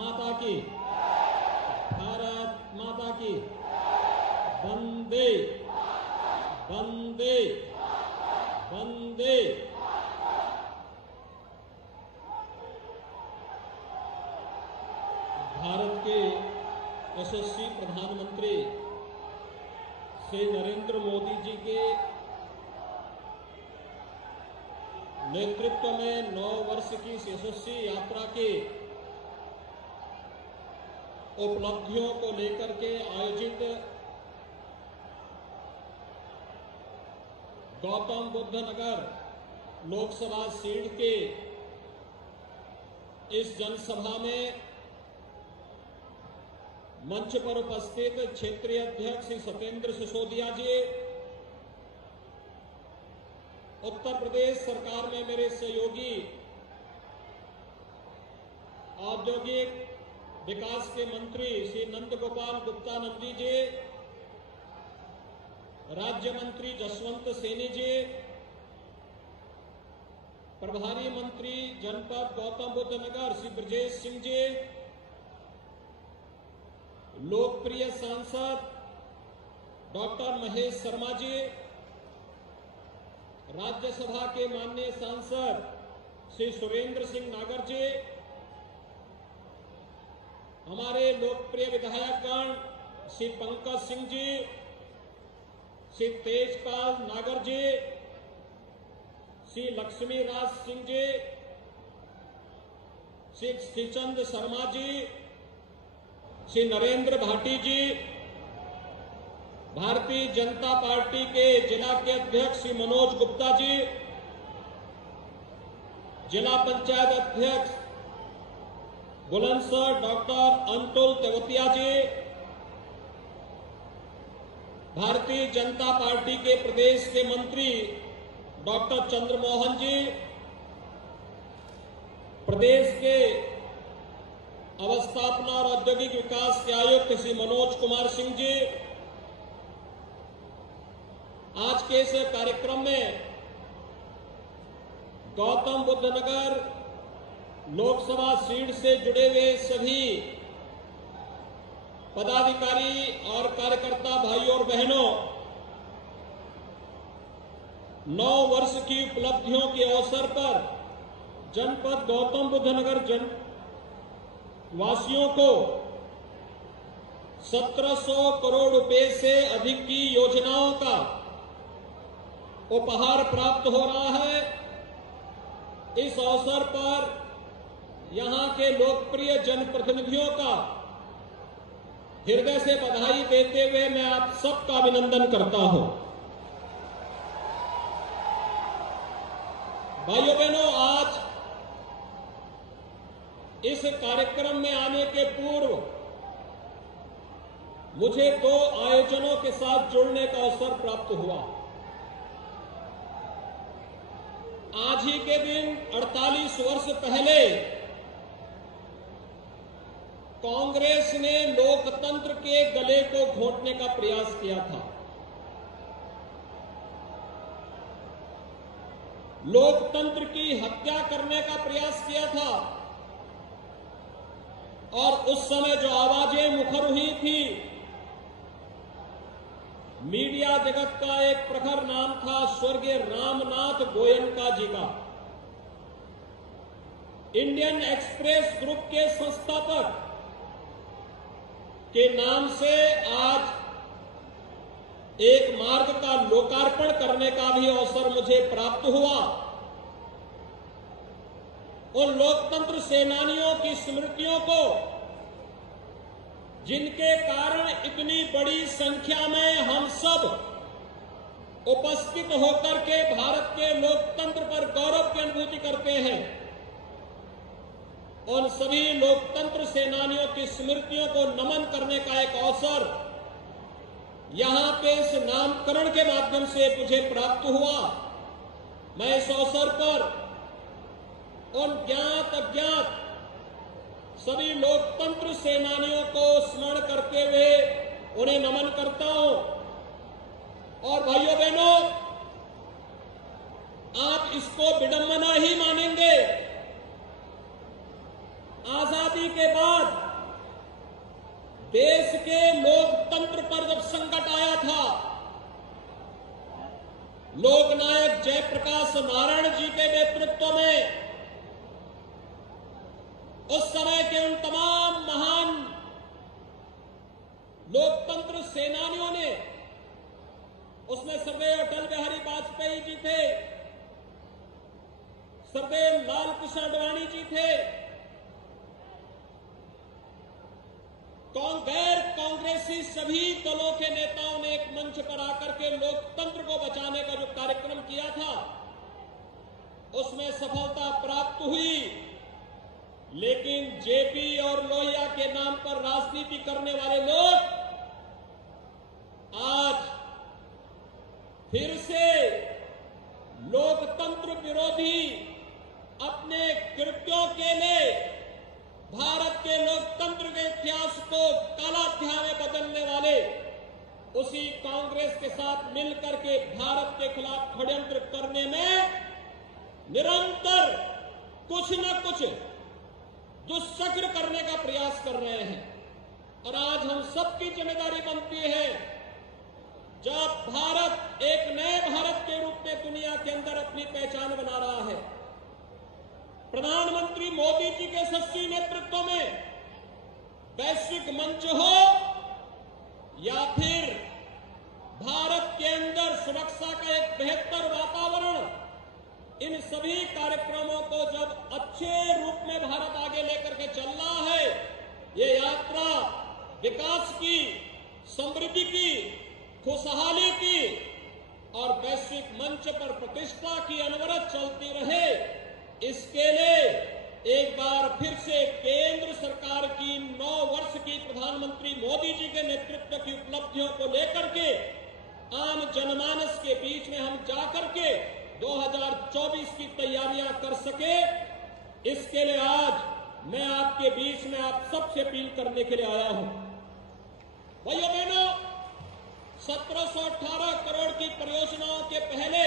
माता की, भारत माता की, वंदे वंदे वंदे। भारत के यशस्वी प्रधानमंत्री श्री नरेंद्र मोदी जी के नेतृत्व में 9 वर्ष की इस यशस्वी यात्रा के उपलब्धियों को लेकर के आयोजित गौतम बुद्ध नगर लोकसभा सीट के इस जनसभा में मंच पर उपस्थित क्षेत्रीय अध्यक्ष श्री सत्येंद्र सिसोदिया जी, उत्तर प्रदेश सरकार में मेरे सहयोगी औद्योगिक विकास के मंत्री श्री नंद गोपाल गुप्ता नंदी जी, राज्य मंत्री जसवंत सैनी जी, प्रभारी मंत्री जनपद गौतम बुद्ध नगर श्री ब्रजेश सिंह जी, लोकप्रिय सांसद डॉक्टर महेश शर्मा जी, राज्यसभा के माननीय सांसद श्री सुरेंद्र सिंह नागर जी, हमारे लोकप्रिय विधायकगण श्री पंकज सिंह जी, श्री तेजपाल नागर जी, श्री लक्ष्मी राज सिंह जी, श्री श्रीचंद शर्मा जी, श्री नरेंद्र भाटी जी, भारतीय जनता पार्टी के जिला के अध्यक्ष श्री मनोज गुप्ता जी, जिला पंचायत अध्यक्ष बुलंदशहर डॉक्टर अंतुल तेवतिया जी, भारतीय जनता पार्टी के प्रदेश के मंत्री डॉक्टर चंद्रमोहन जी, प्रदेश के अवस्थापना और औद्योगिक विकास के आयुक्त श्री मनोज कुमार सिंह जी, आज के इस कार्यक्रम में गौतम बुद्ध नगर लोकसभा सीट से जुड़े हुए सभी पदाधिकारी और कार्यकर्ता भाइयों और बहनों, 9 वर्ष की उपलब्धियों के अवसर पर जनपद गौतम बुद्ध नगर वासियों को 1700 करोड़ रुपए से अधिक की योजनाओं का उपहार प्राप्त हो रहा है। इस अवसर पर यहां के लोकप्रिय जनप्रतिनिधियों का हृदय से बधाई देते हुए मैं आप सबका अभिनंदन करता हूं। भाइयों बहनों, आज इस कार्यक्रम में आने के पूर्व मुझे 2 आयोजनों के साथ जुड़ने का अवसर प्राप्त हुआ। आज ही के दिन 48 वर्ष पहले कांग्रेस ने लोकतंत्र के गले को घोंटने का प्रयास किया था। लोकतंत्र की हत्या करने का प्रयास किया था और उस समय जो आवाजें मुखर हुई थी, मीडिया जगत का एक प्रखर नाम था स्वर्गीय रामनाथ गोयनका जी का। इंडियन एक्सप्रेस ग्रुप के संस्थापक के नाम से आज एक मार्ग का लोकार्पण करने का भी अवसर मुझे प्राप्त हुआ। उन लोकतंत्र सेनानियों की स्मृतियों को, जिनके कारण इतनी बड़ी संख्या में हम सब उपस्थित होकर के भारत के लोकतंत्र पर गौरव की अनुभूति करते हैं, उन सभी लोकतंत्र सेनानियों की स्मृतियों को नमन करने का एक अवसर यहां पे इस नामकरण के माध्यम से मुझे प्राप्त हुआ। मैं इस अवसर पर उन ज्ञात अज्ञात सभी लोकतंत्र सेनानियों को स्मरण करते हुए उन्हें नमन करता हूं। और भाइयों बहनों, आप इसको विडंबना ही मानेंगे, आजादी आजादी के बाद देश के लोकतंत्र पर जब संकट आया था, लोकनायक जयप्रकाश नारायण जी के नेतृत्व में उस समय के उन तमाम महान लोकतंत्र सेनानियों ने, उसमें स्वर्गीय अटल बिहारी वाजपेयी जी थे, स्वर्गीय लाल कृष्ण आडवाणी जी थे, गैर कांग्रेसी सभी दलों के नेताओं ने एक मंच पर आकर के लोकतंत्र को बचाने का जो कार्यक्रम किया था, उसमें सफलता प्राप्त हुई। लेकिन जेपी और लोहिया के नाम पर राजनीति करने वाले लोग आज फिर से लोकतंत्र विरोधी अपने कृत्यों के लिए भारत के लोकतंत्र के इतिहास को काला अध्याय में बदलने वाले उसी कांग्रेस के साथ मिलकर के भारत के खिलाफ षड्यंत्र करने में निरंतर कुछ न कुछ दुष्चक्र करने का प्रयास कर रहे हैं। और आज हम सबकी जिम्मेदारी बनती है, जब भारत एक नए भारत के रूप में दुनिया के अंदर अपनी पहचान बना रहा है, प्रधानमंत्री मोदी जी के यशस्वी नेतृत्व में वैश्विक मंच हो या फिर भारत के अंदर सुरक्षा का एक बेहतर वातावरण, इन सभी कार्यक्रमों को जब अच्छे रूप में भारत आगे लेकर के चल रहा है, ये यात्रा विकास की, समृद्धि की, खुशहाली की और वैश्विक मंच पर प्रतिष्ठा की अनवरत चलती रहे, इसके लिए एक बार फिर से केंद्र सरकार की 9 वर्ष की प्रधानमंत्री मोदी जी के नेतृत्व की उपलब्धियों को लेकर के आम जनमानस के बीच में हम जाकर के 2024 की तैयारियां कर सके, इसके लिए आज मैं आपके बीच में आप सबसे अपील करने के लिए आया हूं। भाइयों बहनों, 1718 करोड़ की परियोजनाओं के पहले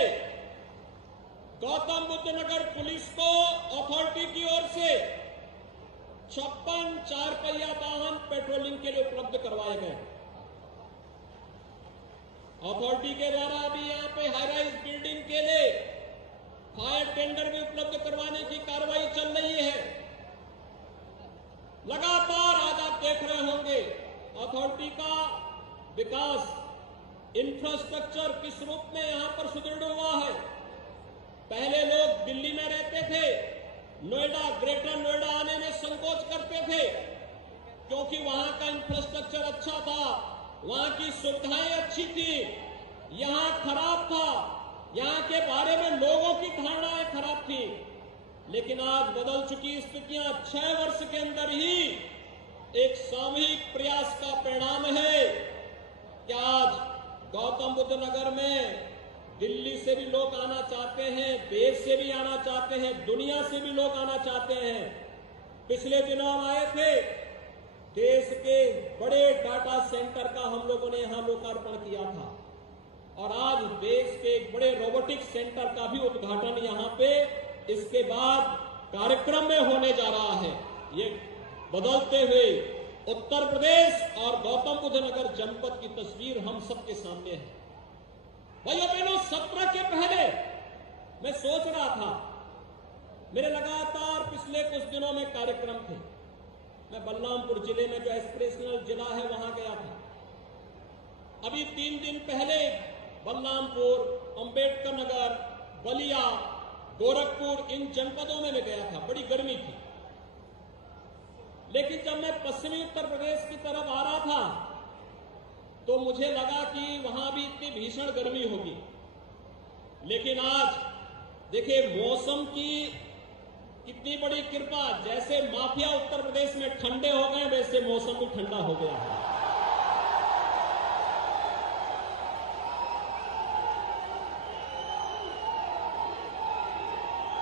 गौतम बुद्ध नगर पुलिस को अथॉरिटी की ओर से 56 4 पहिया वाहन पेट्रोलिंग के लिए उपलब्ध करवाए गए। अथॉरिटी के द्वारा अभी यहां पे हाई राइज बिल्डिंग के लिए फायर टेंडर भी उपलब्ध करवाने की कार्रवाई चल रही है। लगातार आज आप देख रहे होंगे अथॉरिटी का विकास, इंफ्रास्ट्रक्चर किस रूप में यहां पर सुदृढ़ हुआ है। पहले लोग दिल्ली में रहते थे, नोएडा, ग्रेटर नोएडा आने में संकोच करते थे क्योंकि वहां का इंफ्रास्ट्रक्चर अच्छा था, वहां की सुविधाएं अच्छी थी। यहां खराब था, यहां के बारे में लोगों की धारणाएं खराब थी। लेकिन आज बदल चुकी स्थितियां 6 वर्ष के अंदर ही एक सामूहिक प्रयास का परिणाम है कि आज गौतम बुद्ध नगर में दिल्ली से भी लोग आना चाहते हैं, देश से भी आना चाहते हैं, दुनिया से भी लोग आना चाहते हैं। पिछले दिनों हम आए थे, देश के बड़े डाटा सेंटर का हम लोगों ने यहां लोकार्पण किया था और आज देश के एक बड़े रोबोटिक्स सेंटर का भी उद्घाटन यहां पे इसके बाद कार्यक्रम में होने जा रहा है। ये बदलते हुए उत्तर प्रदेश और गौतम बुद्ध नगर जनपद की तस्वीर हम सबके सामने है। भाइयों बहनों, सत्र के पहले मैं सोच रहा था, मेरे लगातार पिछले कुछ दिनों में कार्यक्रम थे। मैं बलरामपुर जिले में जो एस्पिरेशनल जिला है वहां गया था। अभी 3 दिन पहले बलरामपुर, अंबेडकर नगर, बलिया, गोरखपुर, इन जनपदों में मैं गया था। बड़ी गर्मी थी, लेकिन जब मैं पश्चिमी उत्तर प्रदेश की तरफ आ रहा था तो मुझे लगा कि वहां भी इतनी भीषण गर्मी होगी। लेकिन आज देखिए मौसम की कितनी बड़ी कृपा, जैसे माफिया उत्तर प्रदेश में ठंडे हो गए वैसे मौसम भी ठंडा हो गया है।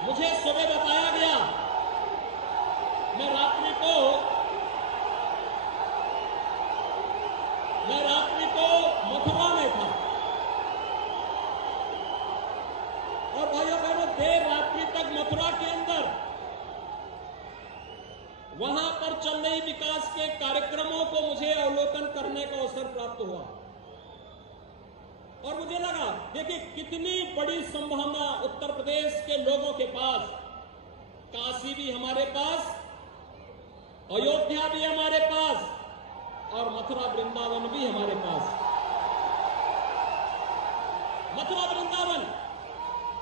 मुझे सुबह बताया गया, मैं रात्रि को मथुरा में था और भाइयों बहनों देर रात्रि तक मथुरा के अंदर वहां पर चल रही विकास के कार्यक्रमों को मुझे अवलोकन करने का अवसर प्राप्त हुआ और मुझे लगा देखिए कितनी बड़ी संभावना उत्तर प्रदेश के लोगों के पास, काशी भी हमारे पास, अयोध्या भी हमारे पास और मथुरा वृंदावन भी हमारे पास। मथुरा वृंदावन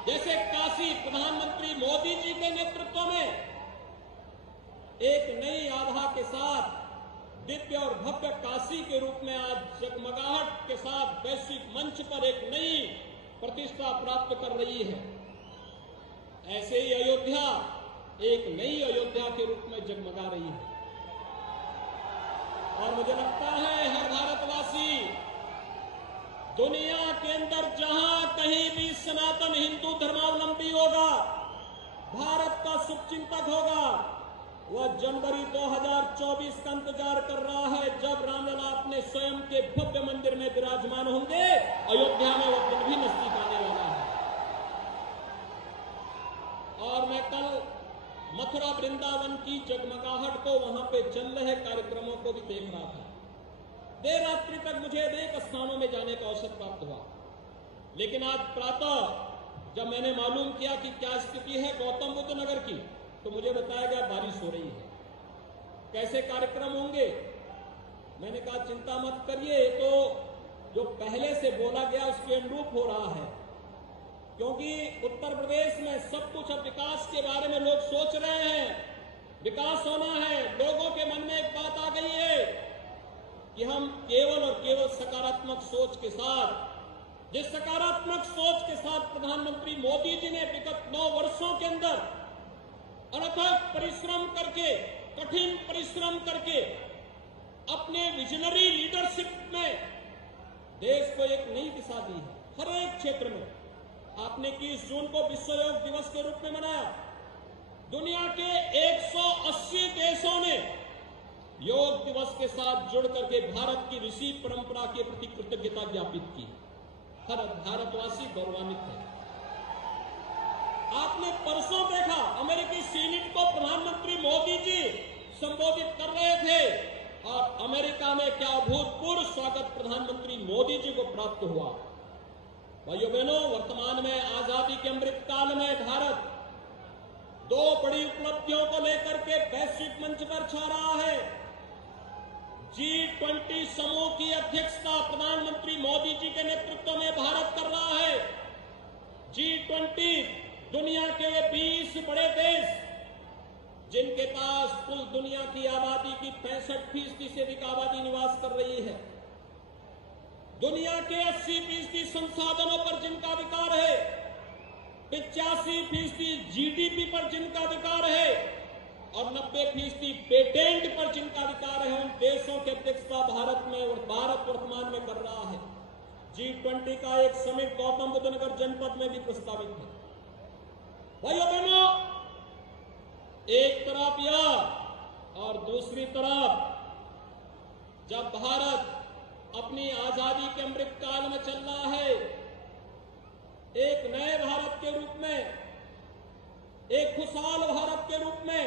जैसे काशी प्रधानमंत्री मोदी जी के नेतृत्व में एक नई आभा के साथ दिव्य और भव्य काशी के रूप में आज जगमगाहट के साथ वैश्विक मंच पर एक नई प्रतिष्ठा प्राप्त कर रही है। ऐसे ही अयोध्या एक नई अयोध्या के रूप में जगमगा रही है और मुझे लगता है हर भारतवासी दुनिया के अंदर जहां कहीं भी सनातन हिंदू धर्मावलंबी होगा, भारत का शुभचिंतक होगा, वह जनवरी 2024 का इंतजार कर रहा है जब रामलला अपने स्वयं के भव्य मंदिर में विराजमान होंगे। अयोध्या में वह दिन भी नजदीक आने वाला है। और मैं कल मथुरा वृंदावन की जगमगाहट को, वहां पे चल रहे कार्यक्रमों को भी देख रहा था। देर रात्रि तक मुझे अनेक स्थानों में जाने का अवसर प्राप्त हुआ, लेकिन आज प्रातः जब मैंने मालूम किया कि क्या स्थिति है गौतम बुद्ध नगर की, तो मुझे बताया गया बारिश हो रही है। कैसे कार्यक्रम होंगे? मैंने कहा चिंता मत करिए, तो जो पहले से बोला गया उसके अनुरूप हो रहा है, क्योंकि उत्तर प्रदेश में सब कुछ अब विकास के बारे में लोग सोच रहे हैं, विकास होना है। लोगों के मन में एक बात आ गई है कि हम केवल और केवल सकारात्मक सोच के साथ, जिस सकारात्मक सोच के साथ प्रधानमंत्री मोदी जी ने विगत 9 वर्षों के अंदर अनथक परिश्रम करके, कठिन परिश्रम करके अपने विजनरी लीडरशिप में देश को एक नई दिशा दी है। हर एक क्षेत्र में आपने 21 जून को विश्व योग दिवस के रूप में मनाया। दुनिया के 180 देशों ने योग दिवस के साथ जुड़ करके भारत की ऋषि परंपरा के प्रति कृतज्ञता ज्ञापित की। हर भारतवासी गौरवान्वित है। आपने परसों देखा अमेरिकी सीनेट को प्रधानमंत्री मोदी जी संबोधित कर रहे थे और अमेरिका में क्या अभूतपूर्व स्वागत प्रधानमंत्री मोदी जी को प्राप्त हुआ। भाइयों बहनों, वर्तमान में आजादी के अमृत काल में भारत 2 बड़ी उपलब्धियों को लेकर के वैश्विक मंच पर छा रहा है। G20 समूह की अध्यक्षता प्रधानमंत्री मोदी जी के नेतृत्व में भारत कर रहा है। G20 दुनिया के 20 बड़े देश जिनके पास कुल दुनिया की आबादी की 65% से अधिक आबादी निवास कर रही है, दुनिया के 80% संसाधनों पर जिनका अधिकार है, 85% जीडीपी पर जिनका अधिकार है और 90% पेटेंट पर जिनका अधिकार है, उन देशों की अध्यक्षता भारत वर्तमान में कर रहा है। G20 का एक समिट गौतम बुद्ध नगर जनपद में भी प्रस्तावित है। भाइयों बहनों, एक तरफ यह और दूसरी तरफ जब भारत अपनी आजादी के अमृत काल में चल रहा है, एक नए भारत के रूप में, एक खुशहाल भारत के रूप में,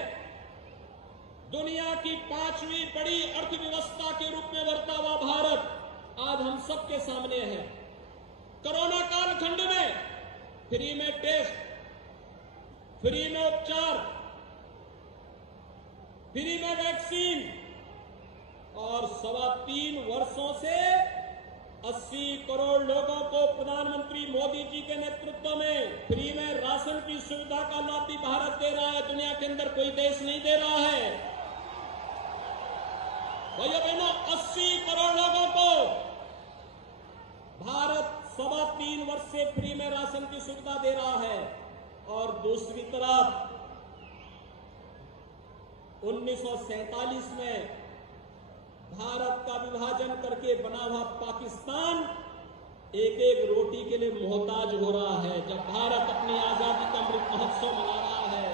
दुनिया की 5वीं बड़ी अर्थव्यवस्था के रूप में बढ़ता हुआ भारत आज हम सबके सामने है। कोरोना कालखंड में फ्री में टेस्ट, फ्री में उपचार, फ्री में वैक्सीन और 3.25 वर्षों से 80 करोड़ लोगों को प्रधानमंत्री मोदी जी के नेतृत्व में फ्री में राशन की सुविधा का लाभ भी भारत दे रहा है। दुनिया के अंदर कोई देश नहीं दे रहा है। भाइयों बहनों, 80 करोड़ लोगों को भारत 3.25 वर्ष से फ्री में राशन की सुविधा दे रहा है। और दूसरी तरफ 1947 में भारत का विभाजन करके बना हुआ पाकिस्तान एक रोटी के लिए मोहताज हो रहा है। जब भारत अपनी आजादी का अमृत महोत्सव मना रहा है,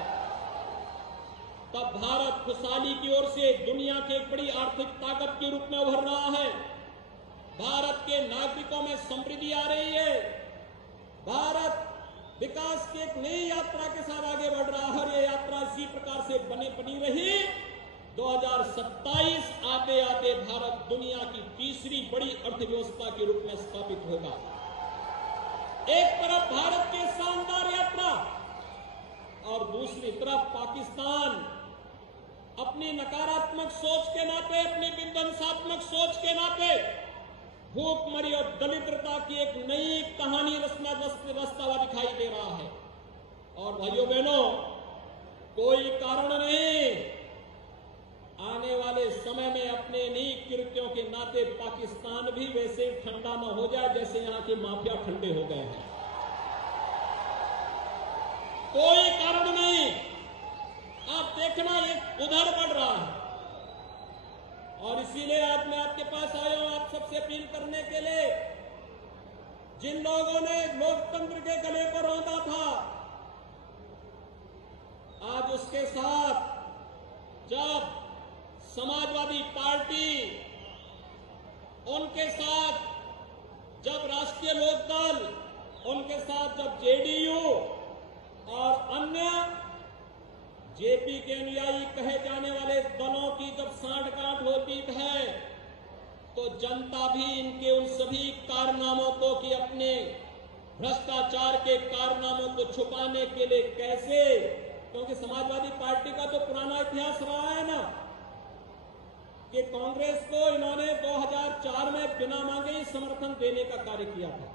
तब भारत खुशहाली की ओर से दुनिया की एक बड़ी आर्थिक ताकत के रूप में उभर रहा है। भारत के नागरिकों में समृद्धि आ रही है। भारत विकास की एक नई यात्रा के साथ आगे बढ़ रहा है और ये यात्रा इसी प्रकार से बनी रही 2027 आते आते भारत दुनिया की तीसरी बड़ी अर्थव्यवस्था के रूप में स्थापित होगा। एक तरफ भारत की शानदार यात्रा और दूसरी तरफ पाकिस्तान अपनी नकारात्मक सोच के नाते, अपनी विध्वंसात्मक सोच के नाते भूखमरी और दरिद्रता की एक नई कहानी रचता हुआ दिखाई दे रहा है। और भाइयों बहनों, कोई कारण नहीं, आने वाले समय में अपने इन्हीं कृत्यों के नाते पाकिस्तान भी वैसे ठंडा न हो जाए जैसे यहां के माफिया ठंडे हो गए हैं। कोई कारण नहीं। आप देखना ये उधर बढ़ रहा है। और इसीलिए आज मैं आपके पास आया हूं आप सबसे अपील करने के लिए, जिन लोगों ने लोकतंत्र के गले पर रौंदा था, आज उसके साथ जब समाजवादी पार्टी, उनके साथ जब राष्ट्रीय लोकदल, उनके साथ जब जेडीयू और अन्य जेपी के अनुयायी कहे जाने वाले दलों की जब सांठगांठ होती है, तो जनता भी इनके उन सभी कारनामों को कि अपने भ्रष्टाचार के कारनामों को छुपाने के लिए कैसे, क्योंकि समाजवादी पार्टी का तो पुराना इतिहास रहा है ना कि कांग्रेस को इन्होंने 2004 में बिना मांगे ही समर्थन देने का कार्य किया था।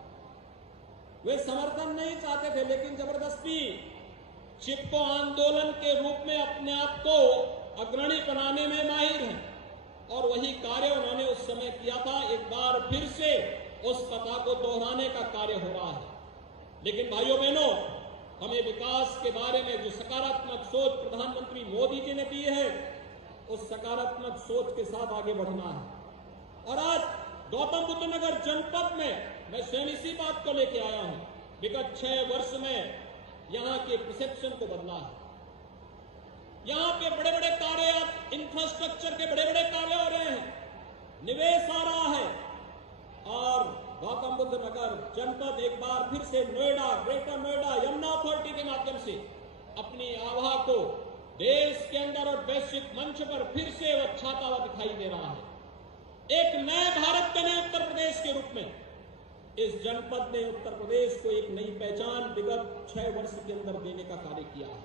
वे समर्थन नहीं चाहते थे, लेकिन जबरदस्ती चिपको आंदोलन के रूप में अपने आप को अग्रणी बनाने में माहिर हैं और वही कार्य उन्होंने उस समय किया था। एक बार फिर से उस कथा को दोहराने का कार्य हो रहा है। लेकिन भाइयों बहनों, हमें विकास के बारे में जो सकारात्मक सोच प्रधानमंत्री मोदी जी ने दी है, उस सकारात्मक सोच के साथ आगे बढ़ना है। और आज गौतम बुद्ध नगर जनपद में मैं स्वयं इसी बात को लेके आया हूं। विगत 6 वर्ष में यहां के परसेप्शन को बदला है। यहां पे बड़े बड़े कार्य, इंफ्रास्ट्रक्चर के बड़े बड़े कार्य हो रहे हैं, निवेश आ रहा है और गौतम बुद्ध नगर जनपद एक बार फिर से नोएडा, ग्रेटर नोएडा यमुना अथॉरिटी के माध्यम से अपनी आभा को देश के अंदर और वैश्विक मंच पर फिर से वो छाता हुआ दिखाई दे रहा है। एक नए भारत के नए उत्तर प्रदेश के रूप में इस जनपद ने उत्तर प्रदेश को एक नई पहचान विगत 6 वर्ष के अंदर देने का कार्य किया है।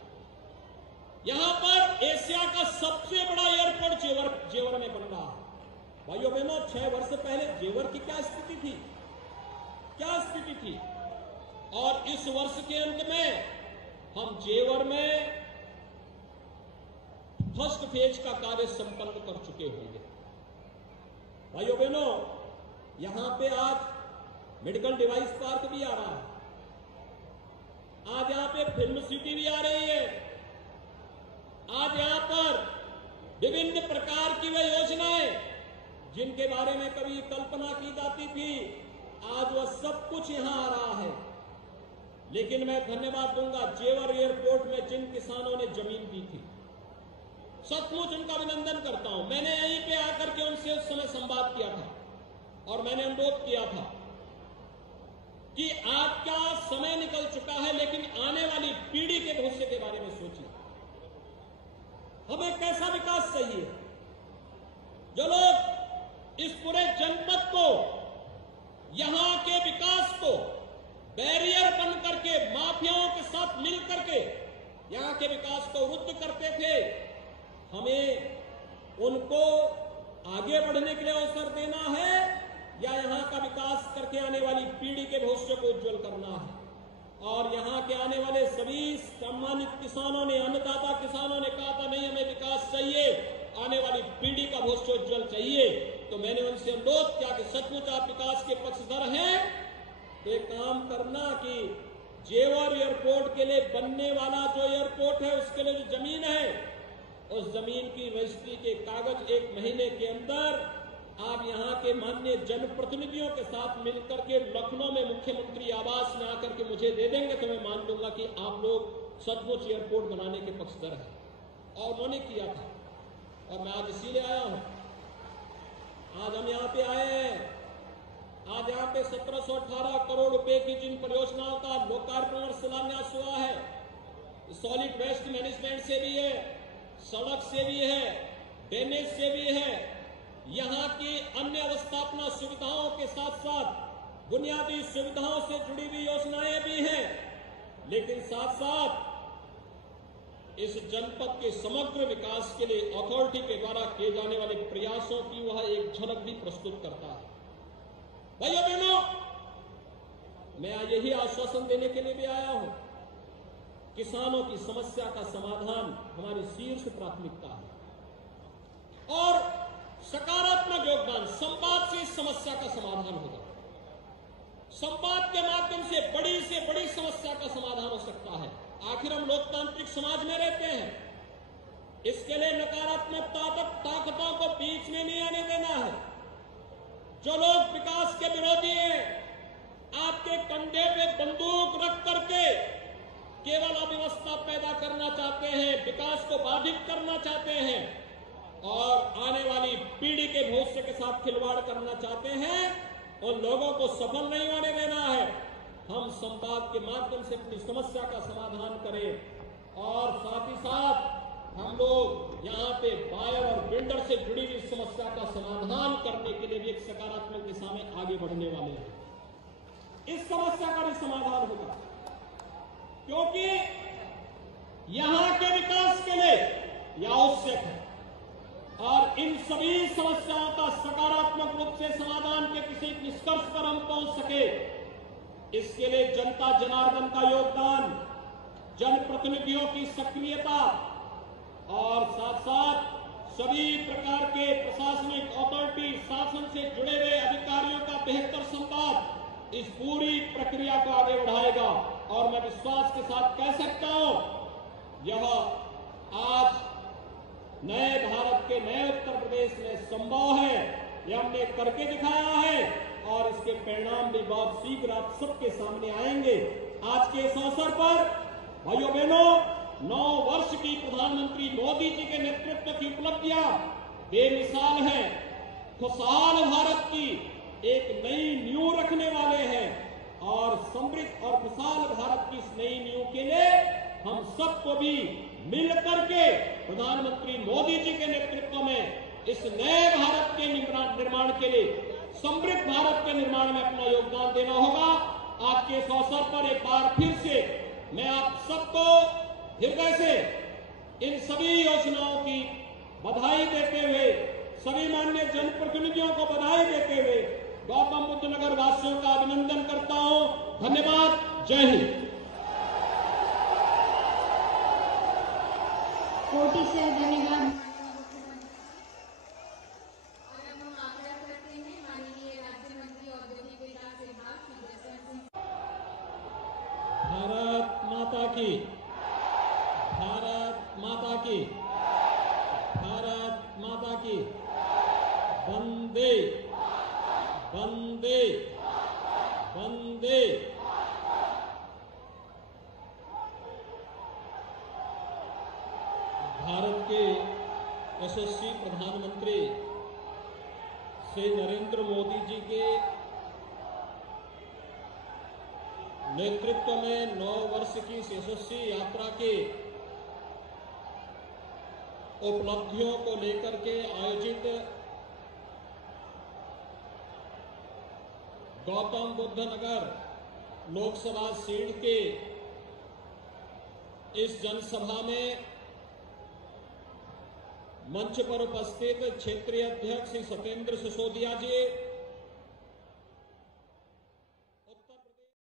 यहां पर एशिया का सबसे बड़ा एयरपोर्ट जेवर में बन रहा है। भाइयों बहनों, 6 वर्ष पहले जेवर की क्या स्थिति थी, क्या स्थिति थी? और इस वर्ष के अंत में हम जेवर में फर्स्ट फेज का कार्य संपन्न कर चुके होंगे। भाइयों बहनों, यहां पे आज मेडिकल डिवाइस पार्क भी आ रहा है, आज यहां पे फिल्म सिटी भी आ रही है, आज यहां पर विभिन्न प्रकार की वे योजनाएं जिनके बारे में कभी कल्पना की जाती थी, आज वह सब कुछ यहां आ रहा है। लेकिन मैं धन्यवाद दूंगा जेवर एयरपोर्ट में जिन किसानों ने जमीन दी थी, सचमुच उनका अभिनंदन करता हूं। मैंने यहीं पे आकर के उनसे उस समय संवाद किया था और मैंने अनुरोध किया था कि आपका समय निकल चुका है, लेकिन आने वाली पीढ़ी के भविष्य के बारे में सोचिए। हमें कैसा विकास चाहिए? जो लोग इस पूरे जनपद को, यहां के विकास को बैरियर बन करके माफियाओं के साथ मिल करके यहां के विकास को रुद्ध करते थे, हमें उनको आगे बढ़ने के लिए अवसर देना है या यहां का विकास करके आने वाली पीढ़ी के भविष्य को उज्जवल करना है। और यहां के आने वाले सभी सम्मानित किसानों ने, अन्नदाता किसानों ने कहा था नहीं हमें विकास चाहिए, आने वाली पीढ़ी का भविष्य उज्जवल चाहिए। तो मैंने उनसे अनुरोध किया कि सचमुच आप विकास के पक्षधर हैं तो एक काम करना कि जेवर एयरपोर्ट के लिए बनने वाला जो एयरपोर्ट है उसके लिए जो जमीन है, उस जमीन की रजिस्ट्री के कागज 1 महीने के अंदर आप यहां के माननीय जनप्रतिनिधियों के साथ मिलकर के लखनऊ में मुख्यमंत्री आवास में आकर के मुझे दे देंगे तो मैं मान लूंगा कि आप लोग सचमुच एयरपोर्ट बनाने के पक्षधर हैं। और उन्होंने किया था और मैं आज इसीलिए आया हूं। आज हम यहां पे आए हैं, आज यहां पे 1718 करोड़ रुपए की जिन परियोजनाओं का लोकार्पण और शिलान्यास हुआ है, सॉलिड वेस्ट मैनेजमेंट से भी है, सड़क से भी है, देने से भी है, यहां की अन्य अवस्थापना सुविधाओं के साथ साथ बुनियादी सुविधाओं से जुड़ी हुई योजनाएं भी हैं, लेकिन साथ साथ इस जनपद के समग्र विकास के लिए अथॉरिटी के द्वारा किए जाने वाले प्रयासों की वह एक झलक भी प्रस्तुत करता है। भाइयों बहनों, मैं यही आश्वासन देने के लिए भी आया हूं, किसानों की समस्या का समाधान हमारी शीर्ष प्राथमिकता है और सकारात्मक योगदान, संवाद से इस समस्या का समाधान होगा। संवाद के माध्यम से बड़ी समस्या का समाधान हो सकता है। आखिर हम लोकतांत्रिक समाज में रहते हैं, इसके लिए नकारात्मक ताकतों को बीच में नहीं आने देना है। जो लोग विकास के विरोधी हैं, आपके कंधे पे बंदूक रख करके केवल अव्यवस्था पैदा करना चाहते हैं, विकास को बाधित करना चाहते हैं और आने वाली पीढ़ी के भविष्य के साथ खिलवाड़ करना चाहते हैं, उन लोगों को सफल नहीं होने देना है। हम संवाद के माध्यम से अपनी समस्या का समाधान करें और साथ ही साथ हम लोग यहाँ पे बायर और बिल्डर से जुड़ी हुई समस्या का समाधान करने के लिए भी एक सकारात्मक दिशा में आगे बढ़ने वाले हैं। इस समस्या का भी समाधान होगा, क्योंकि यहाँ के विकास के लिए यह आवश्यक है और इन सभी समस्याओं का सकारात्मक रूप से समाधान के किसी निष्कर्ष पर हम पहुंच सके, इसके लिए जनता जनार्दन का योगदान, जनप्रतिनिधियों की सक्रियता और साथ साथ सभी प्रकार के प्रशासनिक अथॉरिटी, शासन से जुड़े हुए अधिकारियों का बेहतर संवाद इस पूरी प्रक्रिया को आगे बढ़ाएगा। और मैं विश्वास के साथ कह सकता हूं, यह आज नए भारत के नए उत्तर प्रदेश में संभव है, यह हमने करके दिखाया है और इसके परिणाम भी बहुत शीघ्र आप सबके सामने आएंगे। आज के इस अवसर पर भाइयों बहनों, 9 वर्ष की प्रधानमंत्री मोदी जी के नेतृत्व की उपलब्धियां बेमिसाल हैं। खुशहाल भारत की एक नई नींव रखने वाले हैं और समृद्ध और खुशहाल भारत की इस नई नींव के लिए हम सबको भी मिल करके प्रधानमंत्री मोदी जी के नेतृत्व में इस नए भारत के निर्माण के लिए, समृद्ध भारत के निर्माण में अपना योगदान देना होगा। आज के इस अवसर पर एक बार फिर से मैं आप सबको हृदय से इन सभी योजनाओं की बधाई देते हुए, सभी माननीय जनप्रतिनिधियों को बधाई देते हुए गौतम बुद्ध नगर वासियों का अभिनंदन करता हूं। धन्यवाद। जय हिंद। कोटि से धन्यवाद। भारत माता की, भारत माता की, भारत माता की। वंदे वंदे वंदे। भारत के यशस्वी प्रधानमंत्री श्री नरेंद्र मोदी जी के नेतृत्व में 9 वर्ष की इस यशस्वी यात्रा के उपलब्धियों को लेकर के आयोजित गौतम बुद्ध नगर लोकसभा सीट के इस जनसभा में मंच पर उपस्थित क्षेत्रीय अध्यक्ष श्री सत्येंद्र सिसोदिया जी,